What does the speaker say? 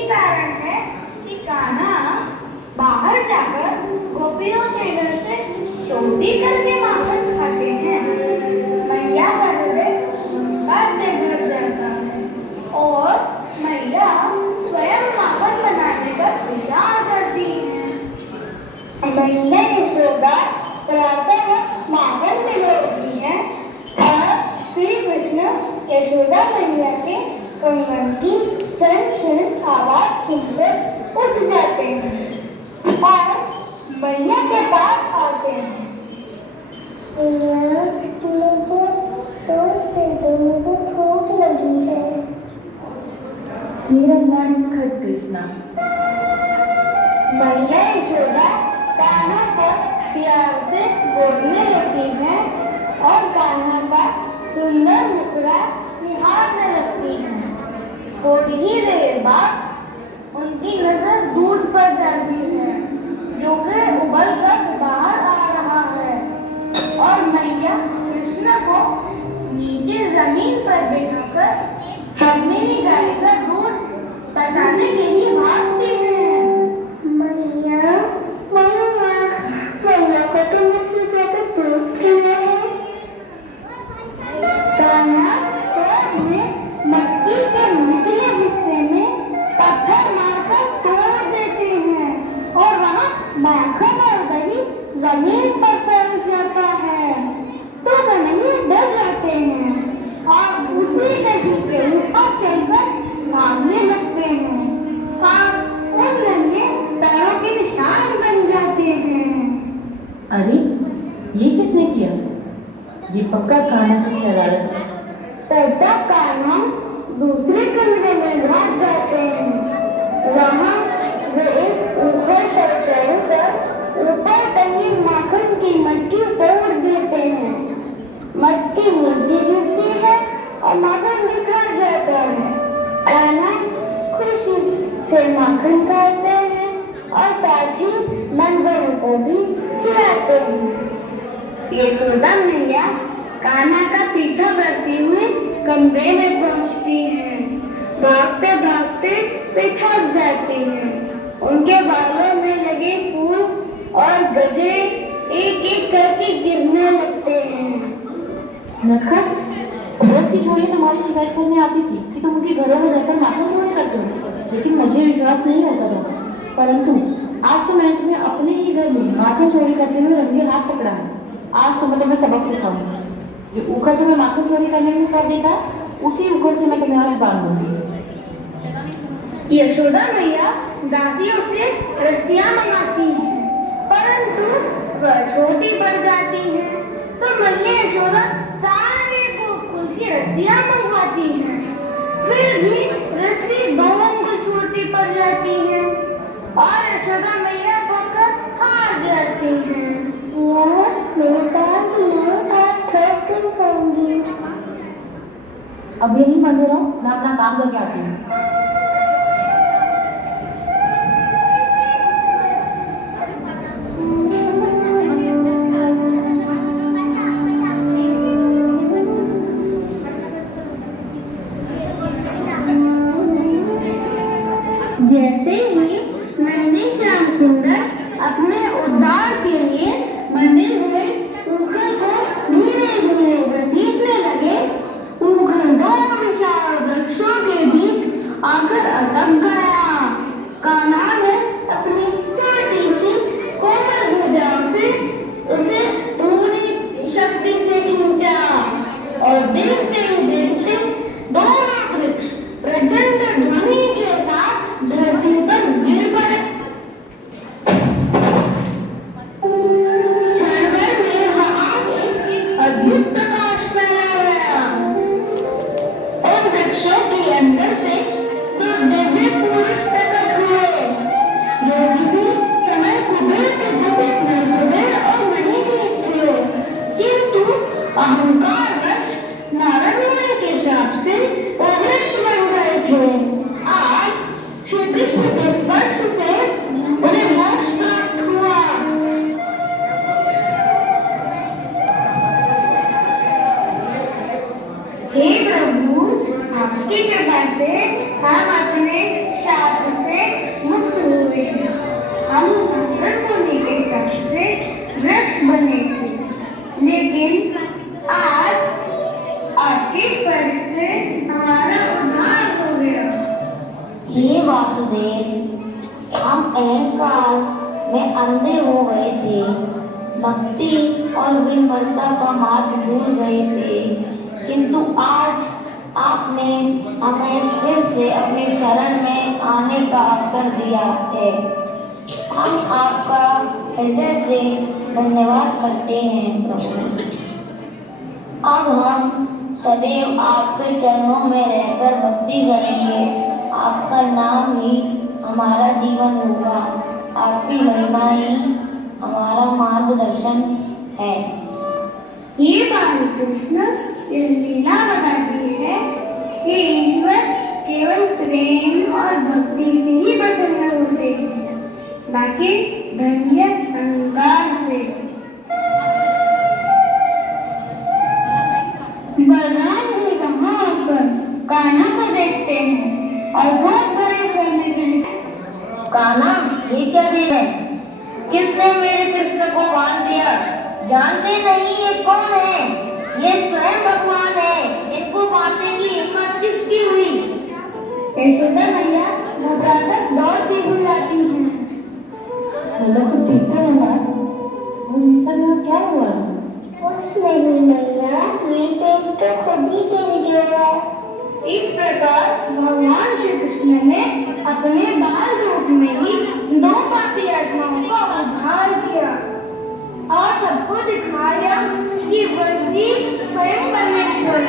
यही कारण है कि कान्हा बाहर जाकर गोपियों के घर से चोरी करके माखन खाते हैं। मैया का हृदय बात से भर जाता है और मैया स्वयं माखन बनाने का तैयार करती है। मैया यशोदा प्रातः माखन भिगोती है और श्री कृष्ण यशोदा मैया के कंगन की शन आवाज सुनकर उठ जाते हैं और मैया के पास आते हैं। भूख लगी है। मेरा नाम कृष्णा। मैया यशोदा कान्हा को प्यार से बोलने लगती है और कान्हा का सुंदर मुखड़ा निहारने लगती है। थोड़ी ही देर बाद उनकी नजर दूध पर जाती है जो कि उबल कर बाहर आ रहा है और मैया कृष्ण को नीचे जमीन पर बिठाकर मेरी गाय का दूध बचाने के लिए भागती है। मैया को तो मुझसे ज्यादा दूध पीना है। कान्हा मटकी के निचले हिस्से में पत्थर मारकर तोड़ देते हैं और वहाँ माखन और दही जमीन पर फैल जाता है। तो कन्हैया डर जाते हैं और दूसरी दही के ऊपर चढ़कर भागने लगते हैं और उन नंगे पैरों के निशान बन जाते हैं। अरे ये किसने किया? ये पक्का कान्हा की शरारत है। तब कान्हा दूसरे कमरे में भाग जाते हैं। वहाँ वे एक ऊपर पर चढ़कर ऊपर टंगी माखन की मटकी तोड़ देते हैं। मटकी नीचे गिरती है और माखन बिखर जाता है। कान्हा खुशी से माखन खाते हैं और साथ ही नंदनों को भी खिलाते हैं। यशोदा मैया कान्हा का पीछा करती हुई कमरे में पहुंचती हैं। भागते भागते वे थक जाती हैं। उनके बालों में लगे फूल और गजरे एक एक करके गिरने लगते हैं। नखर, औरत की चोरी तुम्हारी शिकायत करने आती थी कि तुम उनके घरों में रहकर माखन चोरी करते हो, लेकिन मुझे विश्वास नहीं होता था। परंतु आज तो मैंने तुम्हें अपने ही घर में माखन चोरी करते हुए रंगे हाथ पकड़ा है। आज तो मैं तुम्हें सबक सिखाऊंगी। जो उखड़ तुम्हें माखन चोरी करने में कर देगा, उसी उखड़ से मैं तुम्हें आज बांध दूंगी। यशोदा मैया दासियों से रस्सियां मंगाती हैं, परंतु वह छोटी पड़ जाती है। तो मैया यशोदा सारे गोकुल की रस्सियां मंगवाती हैं, फिर भी रस्सी दोनों को छोटी पड़ जाती है और यशोदा मैया खोकर हार जाती हैं। अब यही मंदिर रहो, मैं अपना काम करके आती हूँ। जैसे ही नंदी श्याम सुंदर अपने उद्धार के लिए मंदिर में उखड़ को धीरे धीरे घसीटने लगे, उखड़ दो विशाल वृक्षों के बीच आकर अटक गया। कान्हा ने अपनी छोटी सी कोमल भुजाओं से उसे पूरी शक्ति से खींचा और देखते ही देखते दोनों वृक्ष प्रचंड ध्वनि के साथ धरती पर गिर पड़े। क्षण भर में हवा में अद्भुत प्रकाश फैला गया। उन वृक्षों के अंदर से दो दिव्य पुरुष प्रकट हुए जो किसी समय कुबेर के पुत्र कुबेर और मणि के थे, किंतु अहंकार वश नारद मुनि के शाप से वो वृक्ष बन गए थे। आज श्री कृष्ण के स्पर्श से उन्हें मोक्ष प्राप्त हुआ। हे प्रभु, आपकी कृपा से हम अपने शाप देते हैं। हम संकट को लेकर सबसे वृक्ष बने थे, लेकिन आज आपके फर्ज से हमारा उद्धार हो गया। हे वासुदेव, हम अहंकार में अंधे हो गए थे, भक्ति और विनम्रता का मार्ग भूल गए थे, किंतु आज आपने हमें फिर से अपनी शरण में आने का अवसर दिया है। हम आपका हृदय से धन्यवाद करते हैं प्रभु। अब हम सदैव आपके चरणों में रहकर भक्ति करेंगे। आपका नाम ही हमारा जीवन होगा, आपकी महिमा ही हमारा मार्गदर्शन है। ये बाल कृष्ण ये लीला बताती है कि ईश्वर केवल प्रेम और भक्ति से ही प्रसन्न होते हैं, बाकी धन्य अहंकार से। बलराम जी वहाँ आकर कान्हा को देखते हैं और बहुत बड़े करने के लिए। कान्हा, ये क्या देव है? किसने मेरे कृष्ण को बांध दिया? जानते नहीं ये कौन है? ये स्वयं भगवान है। इनको बांधने की हिम्मत किसकी हुई? यशोदा मैया घबराकर दौड़ती हुई आती हैं। चलो तो ठीक है ना, सब क्या हुआ? कुछ नहीं मैया, ये पेट तो खुद ही गिर गया। इस प्रकार भगवान श्री कृष्ण ने अपने बाल रूप में ही दो पापी आत्माओं का उद्धार किया और सबको दिखाया कि वही स्वयं परमेश्वर